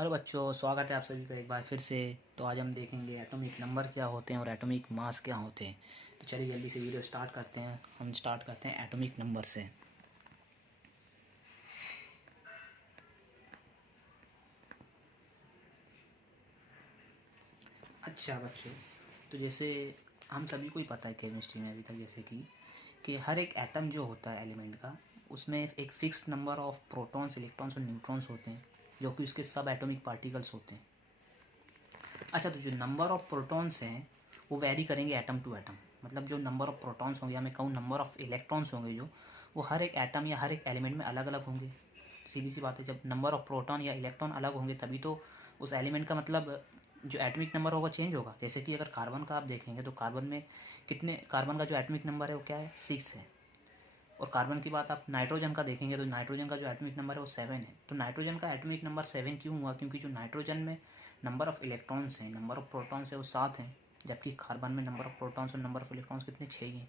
Hello बच्चों, स्वागत है आप सभी का एक बार फिर से। तो आज हम देखेंगे एटॉमिक नंबर क्या होते हैं और एटॉमिक मास क्या होते हैं। तो चलिए जल्दी से वीडियो स्टार्ट करते हैं। हम स्टार्ट करते हैं एटॉमिक नंबर से। अच्छा बच्चों, तो जैसे हम सभी को ही पता है केमिस्ट्री में अभी तक जैसे कि हर एक एटम जो होता है एलिमेंट का, उसमें एक fixed number of protons, electrons और न्यूट्रॉन्स होते हैं जो कि उसके सब एटॉमिक पार्टिकल्स होते हैं। अच्छा, तो जो नंबर ऑफ प्रोटॉन्स हैं वो वैरी करेंगे एटम टू एटम। मतलब जो नंबर ऑफ प्रोटॉन्स होंगे या मैं कहूँ नंबर ऑफ इलेक्ट्रॉन्स होंगे जो वो हर एक एटम या हर एक एलिमेंट में अलग अलग होंगे। सीधी सी बात है, जब नंबर ऑफ प्रोटॉन या इलेक्ट्रॉन अलग होंगे तभी तो उस एलिमेंट का मतलब जो एटॉमिक नंबर होगा चेंज होगा। जैसे कि अगर कार्बन का आप देखेंगे तो कार्बन में कार्बन का जो एटॉमिक नंबर है वो क्या है, 6 है। और कार्बन की बात आप नाइट्रोजन का देखेंगे तो नाइट्रोजन का जो एटॉमिक नंबर है वो 7 है। तो नाइट्रोजन का एटॉमिक नंबर 7 क्यों हुआ? क्योंकि जो नाइट्रोजन में नंबर ऑफ इलेक्ट्रॉन्स हैं, नंबर ऑफ प्रोटॉन्स है वो 7 हैं, जबकि कार्बन में नंबर ऑफ प्रोटॉन्स और नंबर ऑफ इलेक्ट्रॉन्स कितने, 6 ही हैं।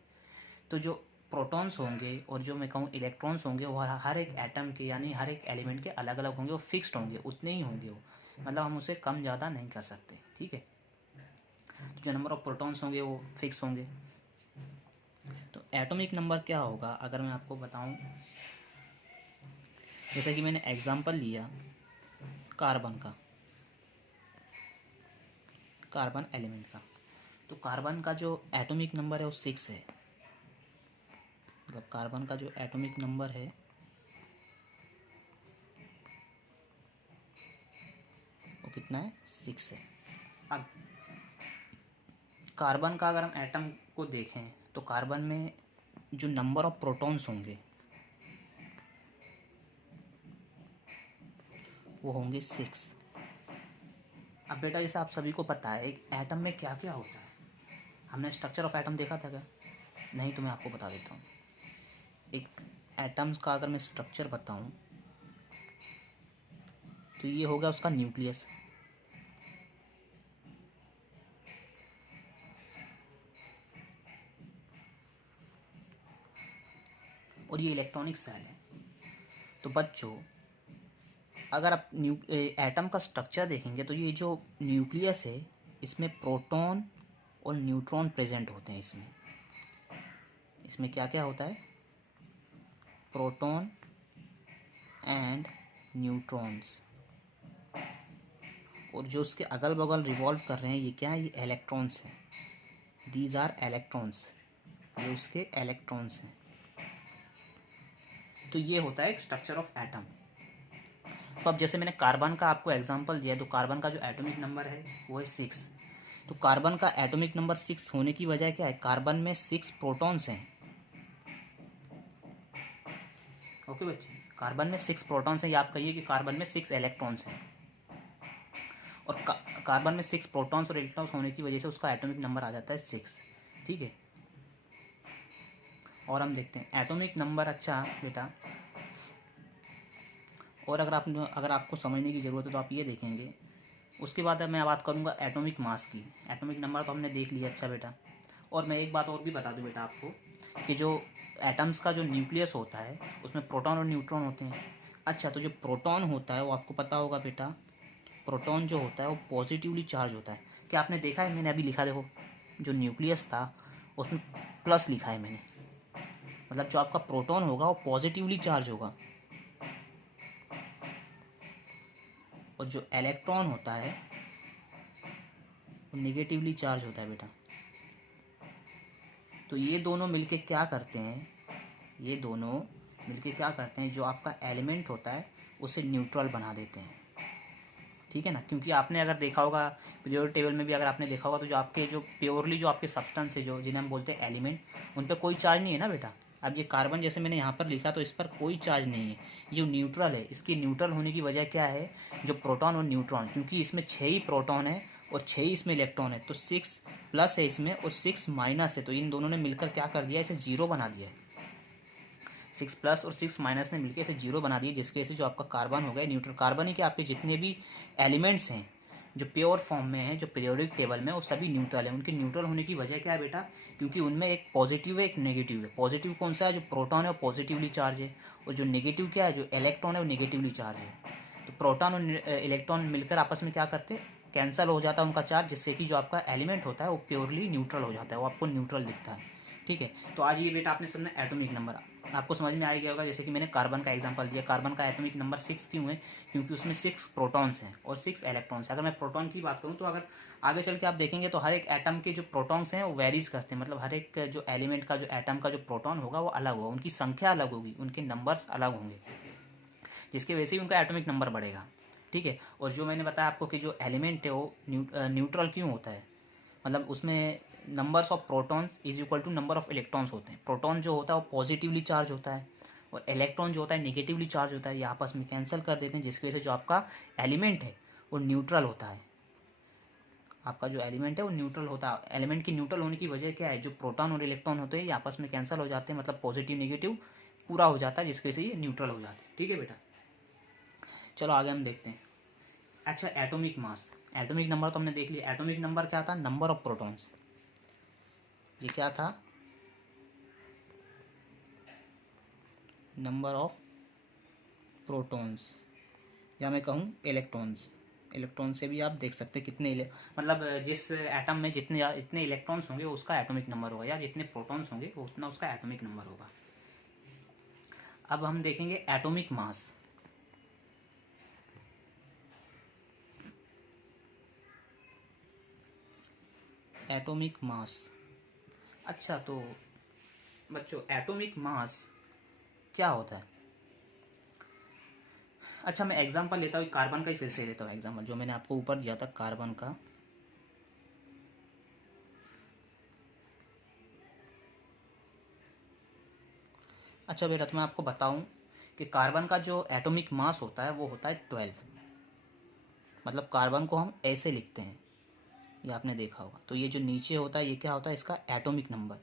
तो जो प्रोटॉन्स होंगे और जो मैं कहूँ इलेक्ट्रॉन्स होंगे वो हर एक एटम के यानी हर एक एलिमेंट के अलग अलग होंगे, वो फिक्स्ड होंगे, उतने ही होंगे वो। मतलब हम उसे कम ज़्यादा नहीं कर सकते, ठीक है। तो जो नंबर ऑफ प्रोटॉन्स होंगे वो फिक्स होंगे। तो एटॉमिक नंबर क्या होगा अगर मैं आपको बताऊं, जैसे कि मैंने एग्जांपल लिया कार्बन का, कार्बन एलिमेंट का। तो कार्बन का जो एटॉमिक नंबर है वो 6 है। मतलब कार्बन का जो एटॉमिक नंबर है वो कितना है, 6 है। अब कार्बन का अगर हम एटम को देखें तो कार्बन में जो नंबर ऑफ प्रोटॉन्स होंगे वो होंगे 6। अब बेटा जैसे आप सभी को पता है एक एटम में क्या क्या होता है। हमने स्ट्रक्चर ऑफ एटम देखा था क्या? नहीं तो मैं आपको बता देता हूँ। एक एटम्स का अगर मैं स्ट्रक्चर बताऊं तो ये होगा उसका न्यूक्लियस। और ये इलेक्ट्रॉनिक सेल है। तो बच्चों अगर आप एटम का स्ट्रक्चर देखेंगे तो ये जो न्यूक्लियस है इसमें प्रोटॉन और न्यूट्रॉन प्रेजेंट होते हैं। इसमें क्या क्या होता है, प्रोटॉन एंड न्यूट्रॉन्स। और जो उसके अगल बगल रिवॉल्व कर रहे हैं ये क्या है, ये इलेक्ट्रॉन्स हैं। दीज आर इलेक्ट्रॉन्स, ये उसके इलेक्ट्रॉन्स हैं। तो ये होता है एक स्ट्रक्चर ऑफ एटम। तो अब जैसे मैंने कार्बन का आपको एग्जांपल दिया, तो कार्बन का जो एटॉमिक नंबर है वो है 6। तो कार्बन का एटॉमिक नंबर 6 होने की वजह क्या है, कार्बन में 6 प्रोटॉन्स हैं। ओके बच्चे, कार्बन में 6 प्रोटॉन्स हैं, या आप कहिए कि कार्बन में 6 इलेक्ट्रॉन्स हैं। और कार्बन में 6 प्रोटॉन्स और इलेक्ट्रॉन्स होने की वजह से उसका एटॉमिक नंबर आ जाता है 6, ठीक है। और हम देखते हैं एटॉमिक नंबर। अच्छा बेटा, और अगर आपको समझने की ज़रूरत है तो आप ये देखेंगे। उसके बाद मैं बात करूँगा एटॉमिक मास की। एटॉमिक नंबर तो हमने देख लिया। अच्छा बेटा, और मैं एक बात और भी बता दूँ बेटा आपको कि जो एटम्स का जो न्यूक्लियस होता है उसमें प्रोटॉन और न्यूट्रॉन होते हैं। अच्छा, तो जो प्रोटॉन होता है वो आपको पता होगा बेटा, प्रोटॉन जो होता है वो पॉजिटिवली चार्ज होता है। क्या आपने देखा है? मैंने अभी लिखा, देखो जो न्यूक्लियस था उसमें प्लस लिखा है मैंने। मतलब जो आपका प्रोटॉन होगा वो पॉजिटिवली चार्ज होगा और जो इलेक्ट्रॉन होता है वो नेगेटिवली चार्ज होता है बेटा। तो ये दोनों मिलके क्या करते हैं, ये दोनों मिलके क्या करते हैं, जो आपका एलिमेंट होता है उसे न्यूट्रल बना देते हैं, ठीक है ना। क्योंकि आपने अगर देखा होगा पीरियोडिक टेबल में भी, अगर आपने देखा होगा तो जो प्योरली जो आपके सब्सटेंस है जो जिन्हें हम बोलते हैं एलिमेंट, उन पर कोई चार्ज नहीं है ना बेटा। अब ये कार्बन जैसे मैंने यहाँ पर लिखा तो इस पर कोई चार्ज नहीं है, ये न्यूट्रल है। इसकी न्यूट्रल होने की वजह क्या है, जो प्रोटॉन और न्यूट्रॉन, क्योंकि इसमें 6 ही प्रोटॉन है और 6 ही इसमें इलेक्ट्रॉन है। तो 6 प्लस है इसमें और 6 माइनस है, तो इन दोनों ने मिलकर क्या कर दिया, इसे 0 बना दिया है। 6 प्लस और 6 माइनस ने मिलकर इसे 0 बना दिया, जिसकी वजह से जो आपका कार्बन हो गया न्यूट्रल। कार्बन ही कि आपके जितने भी एलिमेंट्स हैं जो प्योर फॉर्म में हैं, जो पीरियोडिक टेबल में, वो सभी न्यूट्रल है। उनके न्यूट्रल होने की वजह क्या है बेटा, क्योंकि उनमें एक पॉजिटिव है एक नेगेटिव है। पॉजिटिव कौन सा है, जो प्रोटॉन है वो पॉजिटिवली चार्ज है, और जो नेगेटिव क्या है, जो इलेक्ट्रॉन है वो नेगेटिवली चार्ज है। तो प्रोटॉन और इलेक्ट्रॉन मिलकर आपस में क्या करते हैं, कैंसिल हो जाता है उनका चार्ज, जिससे कि जो आपका एलिमेंट होता है वो प्योरली न्यूट्रल हो जाता है, वो आपको न्यूट्रल दिखता है। ठीक है, तो आज ये बेटा आपने सुनना एटॉमिक नंबर, आपको समझ में आ गया होगा। जैसे कि मैंने कार्बन का एग्जांपल दिया, कार्बन का एटॉमिक नंबर 6 क्यों है, क्योंकि उसमें 6 प्रोटॉन्स हैं और 6 इलेक्ट्रॉन्स हैं। अगर मैं प्रोटॉन की बात करूँ तो अगर आगे चल के आप देखेंगे तो हर एक एटम के जो प्रोटॉन्स हैं वो वेरीज करते हैं, मतलब हर एक जो एलिमेंट का जो एटम का जो प्रोटॉन होगा वो अलग होगा, उनकी संख्या अलग होगी, उनके नंबर्स अलग होंगे, जिसकी वजह से ही उनका एटॉमिक नंबर बढ़ेगा। ठीक है, और जो मैंने बताया आपको कि जो एलिमेंट है वो न्यूट्रल क्यों होता है, मतलब उसमें numbers of protons is equal to number of electrons होते हैं। प्रोटॉन जो होता है वो पॉजिटिवली चार्ज होता है और इलेक्ट्रॉन जो होता है नेगेटिवली चार्ज होता है, ये आपस में कैंसिल कर देते हैं, जिसकी वजह से जो आपका एलिमेंट है वो न्यूट्रल होता है। आपका जो एलिमेंट है वो न्यूट्रल होता है। एलिमेंट की न्यूट्रल होने की वजह क्या है, जो प्रोटॉन और इलेक्ट्रॉन होते हैं ये आपस में कैंसिल हो जाते हैं, मतलब पॉजिटिव नेगेटिव पूरा हो जाता है, जिसकी वजह से ये न्यूट्रल हो जाते हैं। ठीक है बेटा, चलो आगे हम देखते हैं। अच्छा, एटॉमिक मास, एटॉमिक नंबर तो हमने देख लिया। एटॉमिक नंबर क्या था, नंबर ऑफ प्रोटॉन्स, ये क्या था, नंबर ऑफ प्रोटॉन्स, या मैं कहूँ इलेक्ट्रॉन्स। इलेक्ट्रॉन से भी आप देख सकते हैं कितने मतलब जिस एटम में जितने इतने इलेक्ट्रॉन्स होंगे वो उसका एटॉमिक नंबर होगा, या जितने प्रोटॉन्स होंगे वो उतना उसका एटॉमिक नंबर होगा। अब हम देखेंगे एटॉमिक मास। एटॉमिक मास, अच्छा तो बच्चों एटॉमिक मास क्या होता है। अच्छा मैं एग्जांपल लेता हूँ, कार्बन का ही फिर से लेता हूँ एग्जांपल, जो मैंने आपको ऊपर दिया था कार्बन का। अच्छा बेटा, तो मैं आपको बताऊं कि कार्बन का जो एटॉमिक मास होता है वो होता है 12, मतलब कार्बन को हम ऐसे लिखते हैं, ये आपने देखा होगा। तो ये जो नीचे होता है ये क्या होता है, इसका एटॉमिक नंबर,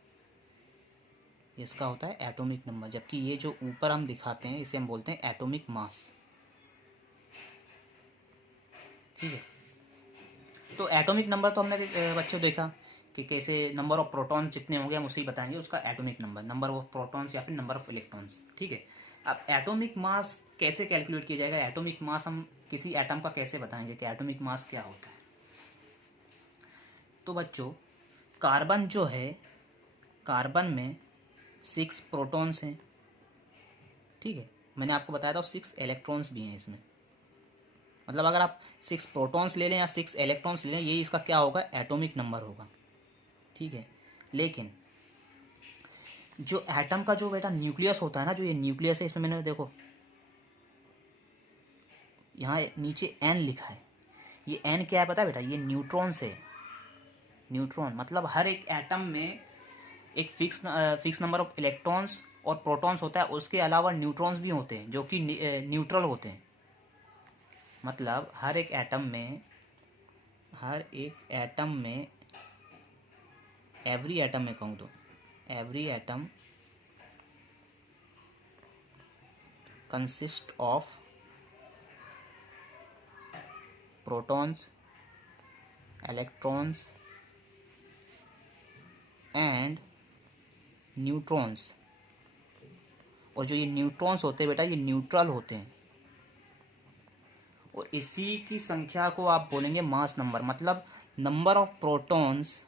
इसका होता है एटॉमिक नंबर, जबकि ये जो ऊपर हम दिखाते हैं इसे हम बोलते हैं एटॉमिक मास। ठीक है, तो एटॉमिक नंबर तो हमने बच्चों देखा कि कैसे नंबर ऑफ प्रोटॉन जितने होंगे हम उसे ही बताएंगे उसका atomic number, number of protons या फिर नंबर ऑफ इलेक्ट्रॉन्स। ठीक है, अब एटॉमिक मास कैसे कैलकुलेट किया जाएगा, एटॉमिक मास हम किसी एटम का कैसे बताएंगे कि एटॉमिक मास क्या होता है। तो बच्चों कार्बन जो है, कार्बन में 6 प्रोटॉन्स हैं। ठीक है, मैंने आपको बताया था 6 इलेक्ट्रॉन्स भी हैं इसमें, मतलब अगर आप 6 प्रोटॉन्स ले लें या 6 इलेक्ट्रॉन्स ले लें, यही इसका क्या होगा, एटॉमिक नंबर होगा। ठीक है, लेकिन जो एटम का जो बेटा न्यूक्लियस होता है ना, जो ये न्यूक्लियस है, इसमें मैंने देखो यहाँ नीचे एन लिखा है, ये एन क्या है पता है बेटा, ये न्यूट्रॉन से, न्यूट्रॉन मतलब हर एक एटम में एक फिक्स नंबर ऑफ इलेक्ट्रॉन्स और प्रोटॉन्स होता है, उसके अलावा न्यूट्रॉन्स भी होते हैं जो कि न्यूट्रल होते हैं। मतलब हर एक एटम में, हर एक एटम में, एवरी एटम में कहूँ तो every atom consist of protons, electrons and neutrons, और जो ये न्यूट्रॉन्स होते हैं बेटा ये न्यूट्रल होते हैं, और इसी की संख्या को आप बोलेंगे मास नंबर, मतलब नंबर ऑफ प्रोटॉन्स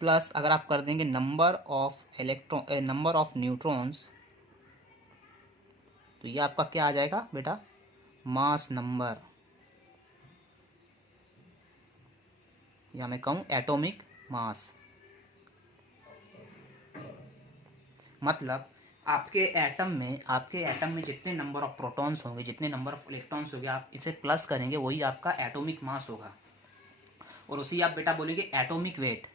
प्लस अगर आप कर देंगे number of electron, number of neutrons, तो ये आपका क्या आ जाएगा बेटा, मास नंबर, या मैं कहूँ एटॉमिक मास। मतलब आपके एटम में जितने नंबर ऑफ प्रोटॉन्स होंगे, जितने नंबर ऑफ इलेक्ट्रॉन्स होंगे, आप इसे प्लस करेंगे वही आपका एटॉमिक मास होगा, और उसी आप बेटा बोलेंगे एटॉमिक वेट।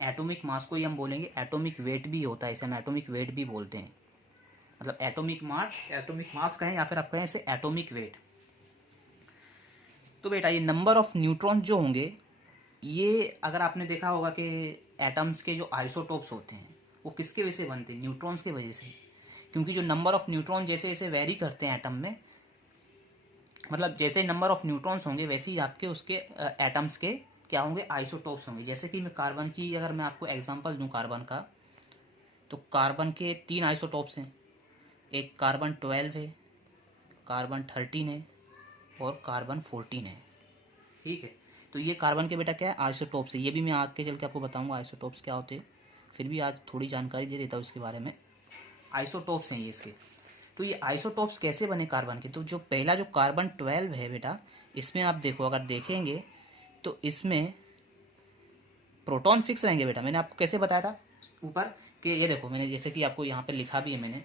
एटॉमिक मास को ही हम बोलेंगे एटॉमिक वेट भी होता है, इसे हम एटॉमिक वेट भी बोलते हैं, मतलब एटॉमिक मास कहें या फिर आप कहें इसे एटॉमिक वेट। तो बेटा ये नंबर ऑफ न्यूट्रॉन जो होंगे, ये अगर आपने देखा होगा कि एटम्स के जो आइसोटोप्स होते हैं वो किसके वजह से बनते हैं, न्यूट्रॉन्स के वजह से, क्योंकि जो नंबर ऑफ न्यूट्रॉन जैसे जैसे वेरी करते हैं एटम में, मतलब जैसे नंबर ऑफ न्यूट्रॉन्स होंगे वैसे ही आपके उसके एटम्स के क्या होंगे, आइसोटोप्स होंगे। जैसे कि मैं कार्बन की अगर मैं आपको एग्जांपल दूं कार्बन का, तो कार्बन के 3 आइसोटोप्स हैं, एक कार्बन 12 है, कार्बन 13 है और कार्बन 14 है। ठीक है, तो ये कार्बन के बेटा क्या है, आइसोटोप्स है। ये भी मैं आगे चल के आपको बताऊंगा आइसोटोप्स क्या होते हैं, फिर भी आज थोड़ी जानकारी दे देता हूँ इसके बारे में। आइसोटोप्स हैं ये इसके। तो ये आइसोटोप्स कैसे बने कार्बन के, तो जो पहला जो कार्बन 12 है बेटा, इसमें आप देखो, अगर देखेंगे तो इसमें प्रोटॉन फिक्स रहेंगे बेटा। मैंने आपको कैसे बताया था ऊपर कि ये देखो, मैंने जैसे कि आपको यहाँ पे लिखा भी है मैंने,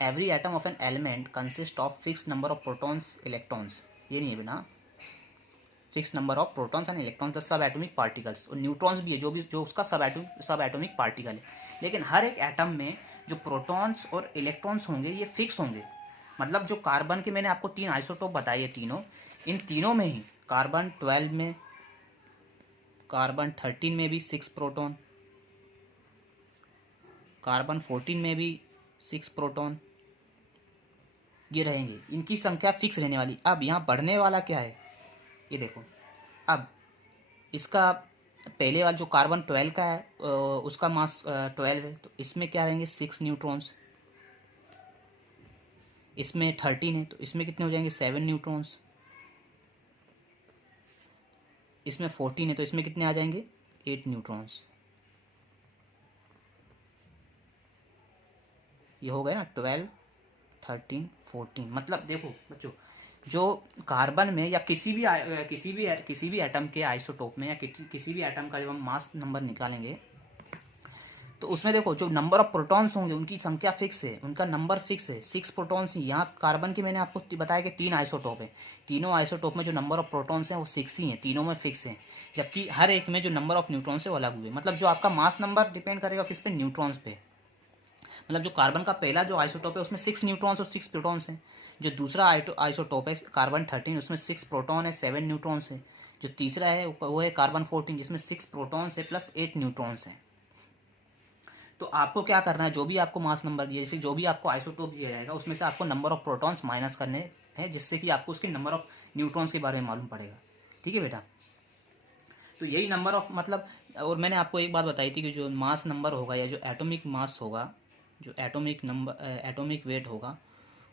every atom of an element consist of fix number of protons electrons. ये नहीं है बेटा, fix number of protons and electrons सब एटॉमिक पार्टिकल्स, और न्यूट्रॉन्स भी है जो उसका सब एटॉमिक पार्टिकल है। लेकिन हर एक एटम में जो प्रोटॉन्स और इलेक्ट्रॉन्स होंगे ये फिक्स होंगे। मतलब जो कार्बन के मैंने आपको 3 आइसोटोप बताए है तीनों, इन तीनों में ही कार्बन 12 में, कार्बन 13 में भी 6 प्रोटॉन, कार्बन 14 में भी 6 प्रोटॉन, ये रहेंगे। इनकी संख्या फिक्स रहने वाली। अब यहाँ बढ़ने वाला क्या है, ये देखो। अब इसका पहले वाला जो कार्बन 12 का है उसका मास 12 है, तो इसमें क्या रहेंगे 6 न्यूट्रॉन्स। इसमें 13 है तो इसमें कितने हो जाएंगे 7 न्यूट्रॉन्स। इसमें 14 है तो इसमें कितने आ जाएंगे 8 न्यूट्रॉन्स। ये हो गया ना 12, 13, 14। मतलब देखो बच्चों, जो कार्बन में या किसी भी एटम के आइसोटोप में या किसी भी एटम का जब हम मास नंबर निकालेंगे तो उसमें देखो जो नंबर ऑफ प्रोटॉन्स होंगे उनकी संख्या फिक्स है, उनका नंबर फिक्स है, 6 प्रोटॉन्स। यहाँ कार्बन की मैंने आपको बताया कि 3 आइसोटोप है, तीनों आइसोटोप में जो नंबर ऑफ प्रोटॉन्स हैं वो 6 ही हैं, तीनों में फिक्स है। जबकि हर एक में जो नंबर ऑफ न्यूट्रॉन्स है वो अलग हुए। मतलब जो आपका मास नंबर डिपेंड करेगा किस पे, न्यूट्रॉन्स पे। मतलब जो कार्बन का पहला जो आइसोटोप है उसमें 6 न्यूट्रॉन्स और 6 प्रोटॉन्स हैं। जो दूसरा आइसोटोप है कार्बन 13, उसमें 6 प्रोटॉन है, 7 न्यूट्रॉन्स है। जो तीसरा है वो है कार्बन 14, जिसमें 6 प्रोटॉन्स है प्लस 8 न्यूट्रॉन्स हैं। तो आपको क्या करना है, जो भी आपको मास नंबर दिया, जैसे जो भी आपको आइसोटोप दिया जाएगा उसमें से आपको नंबर ऑफ प्रोटॉन्स माइनस करने हैं, जिससे कि आपको उसके नंबर ऑफ न्यूट्रॉन्स के बारे में मालूम पड़ेगा। ठीक है बेटा, तो यही नंबर ऑफ मतलब। और मैंने आपको एक बात बताई थी कि जो मास नंबर होगा या जो एटॉमिक मास होगा, जो एटॉमिक वेट होगा,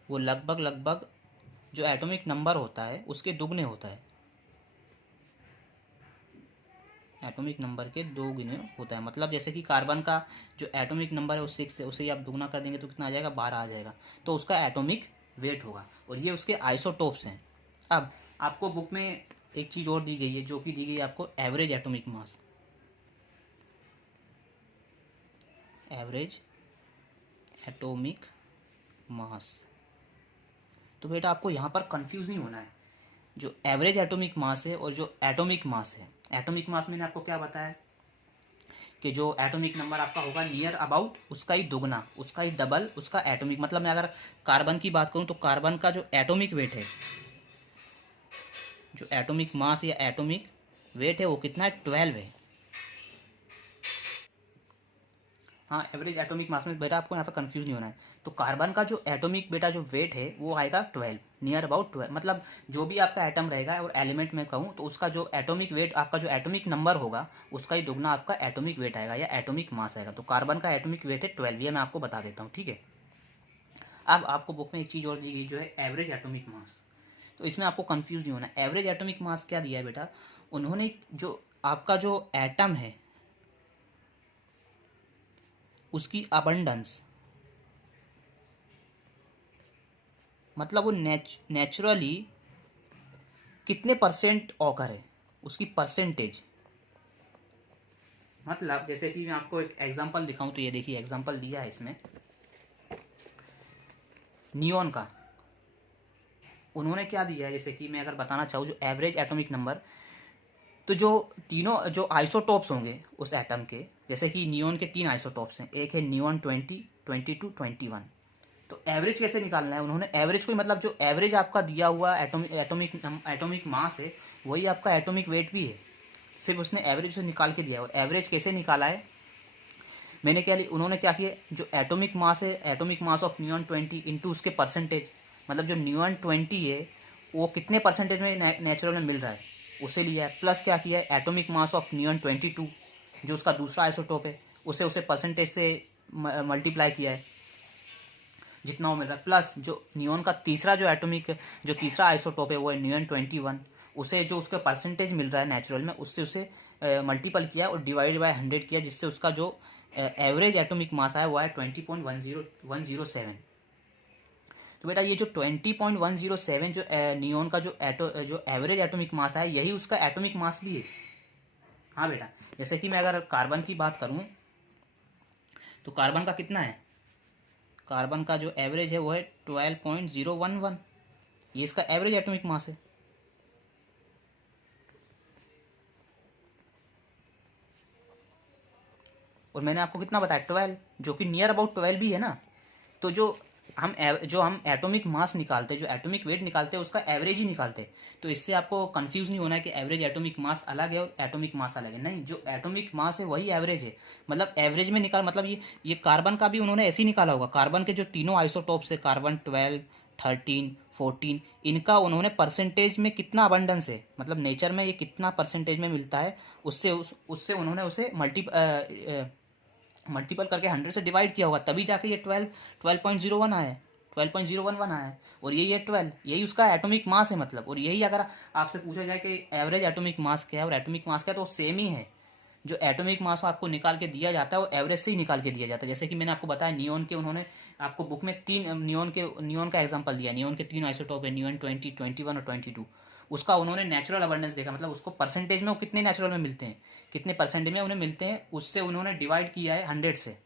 वो लगभग जो एटॉमिक नंबर होता है उसके दुगने होता है। एटॉमिक नंबर के 2 गुने होता है। मतलब जैसे कि कार्बन का जो एटॉमिक नंबर है वो 6 है, उसे आप दुगना कर देंगे तो कितना आ जाएगा 12 आ जाएगा, तो उसका एटॉमिक वेट होगा। और ये उसके आइसोटोप्स हैं। अब आपको बुक में एक चीज़ और दी गई है, जो कि दी गई है आपको average atomic mass. Average atomic mass. तो बेटा आपको यहाँ पर कंफ्यूज नहीं होना है। जो एवरेज एटॉमिक मास है और जो एटॉमिक मास है, एटॉमिक मास मैंने आपको क्या बताया कि जो एटॉमिक नंबर आपका होगा नियर अबाउट उसका ही दुगना, उसका ही डबल, उसका एटॉमिक। मतलब मैं अगर कार्बन की बात करूं तो कार्बन का जो एटॉमिक वेट है, जो एटॉमिक मास या एटॉमिक वेट है वो कितना है 12 है। हाँ, एवरेज एटॉमिक मास में बेटा आपको यहाँ पर कंफ्यूज नहीं होना है। तो कार्बन का जो एटॉमिक बेटा जो वेट है वो आएगा 12, नियर अबाउट 12। मतलब जो भी आपका एटम रहेगा और एलिमेंट में कहूँ तो उसका जो एटॉमिक वेट, आपका जो एटॉमिक नंबर होगा उसका ही दुगना आपका एटॉमिक वेट आएगा या एटॉमिक मास आएगा। तो कार्बन का एटॉमिक वेट है 12, ये मैं आपको बता देता हूँ। ठीक है, अब आपको बुक में एक चीज़ और दी गई जो है एवरेज एटॉमिक मास। तो इसमें आपको कंफ्यूज नहीं होना। एवरेज एटॉमिक मास क्या दिया है बेटा, उन्होंने जो आपका जो एटम है उसकी अबंडेंस, मतलब वो नेचुरली कितने परसेंट ऑकर है, उसकी परसेंटेज। मतलब जैसे कि मैं आपको एक एग्जांपल दिखाऊं तो ये देखिए एग्जांपल दिया है इसमें नियॉन का। उन्होंने क्या दिया है, जैसे कि मैं अगर बताना चाहूँ जो एवरेज एटॉमिक नंबर, तो जो तीनों जो आइसोटोप्स होंगे उस एटम के, जैसे कि नियॉन के 3 आइसोटोप्स हैं, एक है नियॉन 20, 22, 21। तो एवरेज कैसे निकालना है, उन्होंने एवरेज को, मतलब जो एवरेज आपका दिया हुआ एटॉमिक मास है वही आपका एटॉमिक वेट भी है, सिर्फ उसने एवरेज से निकाल के दिया है। और एवरेज कैसे निकाला है, मैंने क्या उन्होंने क्या किया, जो एटॉमिक मास है, atomic mass of neon 20 into उसके परसेंटेज, मतलब जो नियॉन 20 है वो कितने परसेंटेज में नेचुरल में मिल रहा है उसे लिया है, प्लस क्या किया है एटॉमिक मास ऑफ नियॉन 22 जो उसका दूसरा आइसोटोप है उसे परसेंटेज से मल्टीप्लाई किया है, जितना वो मिल रहा है, प्लस जो नियॉन का तीसरा जो तीसरा आइसोटोप है वो है नियॉन 21, उसे जो उसका परसेंटेज मिल रहा है नेचुरल में उससे उसे मल्टीपल किया और डिवाइड बाय 100 किया, जिससे उसका जो एवरेज एटॉमिक मास आया वो है 20.107। तो बेटा ये जो 20.107 जो नियॉन का जो एवरेज एटॉमिक मास है यही उसका एटॉमिक मास भी है। हाँ बेटा, जैसे कि मैं अगर कार्बन की बात करूं तो कार्बन का कितना है, कार्बन का जो एवरेज है वो है 12.011, ये इसका एवरेज एटॉमिक मास है। और मैंने आपको कितना बताया 12, जो कि नियर अबाउट 12 भी है ना। तो जो हम एटॉमिक मास निकालते हैं, जो एटॉमिक वेट निकालते हैं उसका एवरेज ही निकालते हैं। तो इससे आपको कंफ्यूज नहीं होना है कि एवरेज एटॉमिक मास अलग है और एटॉमिक मास अलग है, नहीं, जो एटॉमिक मास है वही एवरेज है। मतलब एवरेज में निकाल, मतलब ये कार्बन का भी उन्होंने ऐसे ही निकाला होगा। कार्बन के जो तीनों आइसोटॉप्स है, कार्बन 12, 13, 14, इनका उन्होंने परसेंटेज में कितना अबंडेंस है, मतलब नेचर में ये कितना परसेंटेज में मिलता है, उससे उन्होंने उसे मल्टीपल करके 100 से डिवाइड किया होगा, तभी जाके ये 12.01 आया है, 12.011 आया है। और यही है 12, यही उसका एटॉमिक मास है मतलब। और यही अगर आपसे पूछा जाए कि एवरेज एटॉमिक मास क्या है और एटॉमिक मास क्या है, तो सेम ही है। जो एटॉमिक मास आपको निकाल के दिया जाता है वो एवरेज से ही निकाल के दिया जाता है। जैसे कि मैंने आपको बताया नियॉन के, उन्होंने आपको बुक में नियॉन का एग्जांपल दिया। नियॉन के 3 आइसोटोप है, नियॉन 20, 21 और 22। उसका उन्होंने नेचुरल अबंडेंस देखा, मतलब उसको परसेंटेज में वो कितने नेचुरल में मिलते हैं, कितने परसेंटेज में उन्हें मिलते हैं, उससे उन्होंने डिवाइड किया है 100 से,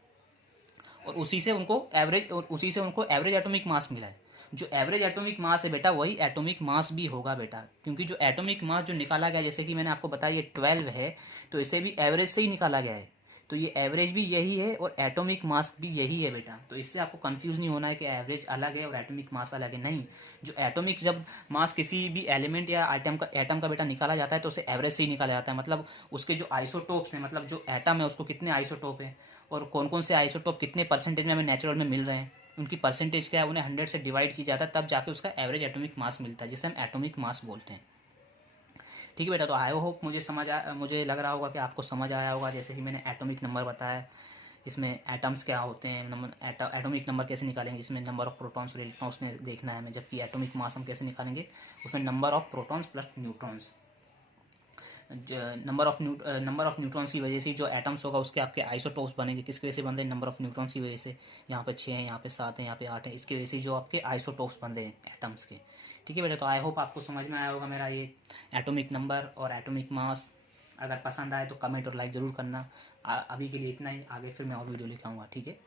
और उसी से उनको एवरेज एटॉमिक मास मिला है। जो एवरेज एटॉमिक मास है बेटा वही एटॉमिक मास भी होगा बेटा, क्योंकि जो एटॉमिक मास जो निकाला गया, जैसे कि मैंने आपको बताया ये 12 है, तो इसे भी एवरेज से ही निकाला गया है। तो ये एवरेज भी यही है और एटॉमिक मास भी यही है बेटा। तो इससे आपको कंफ्यूज नहीं होना है कि एवरेज अलग है और एटॉमिक मास अलग है, नहीं। जो एटॉमिक जब मास किसी भी एलिमेंट या एटम का बेटा निकाला जाता है तो उसे एवरेज से ही निकाला जाता है। मतलब उसके जो आइसोटोप्स हैं, मतलब जो एटम है उसको कितने आइसोटोप है और कौन कौन से आइसोटोप कितने परसेंटेज में हमें नेचुरल में मिल रहे हैं, उनकी परसेंटेज क्या है, उन्हें 100 से डिवाइड किया जाता है, तब जाके उसका एवरेज एटॉमिक मास मिलता है, जिसे हम एटॉमिक मास बोलते हैं। ठीक है बेटा, तो आई होप मुझे लग रहा होगा कि आपको समझ आया होगा। जैसे कि मैंने एटॉमिक नंबर बताया, इसमें एटम्स क्या होते हैं, एटॉमिक नंबर कैसे निकालेंगे, जिसमें नंबर ऑफ प्रोटॉन्स और इलेक्ट्रॉन्स ने देखना है हमें, जबकि एटॉमिक मास हम कैसे निकालेंगे, उसमें number of protons plus neutrons. Number of neutrons की वजह से जो एटम्स होगा उसके आपके आइसोटोप्स बनेंगे। किसकी वजह से बनते हैं, नंबर ऑफ न्यूट्रॉन्स की वजह से। यहाँ पे 6 हैं, यहाँ पे 7 हैं, यहाँ पे 8 हैं, इसकी वजह से जो आपके आइसोटोप्स बनते हैं एटम्स के। ठीक है बेटा, तो आई होप आपको समझ में आया होगा मेरा ये एटॉमिक नंबर और एटॉमिक मास। अगर पसंद आए तो कमेंट और लाइक ज़रूर करना। अभी के लिए इतना ही, आगे फिर मैं और वीडियो लेकर आऊँगा। ठीक है।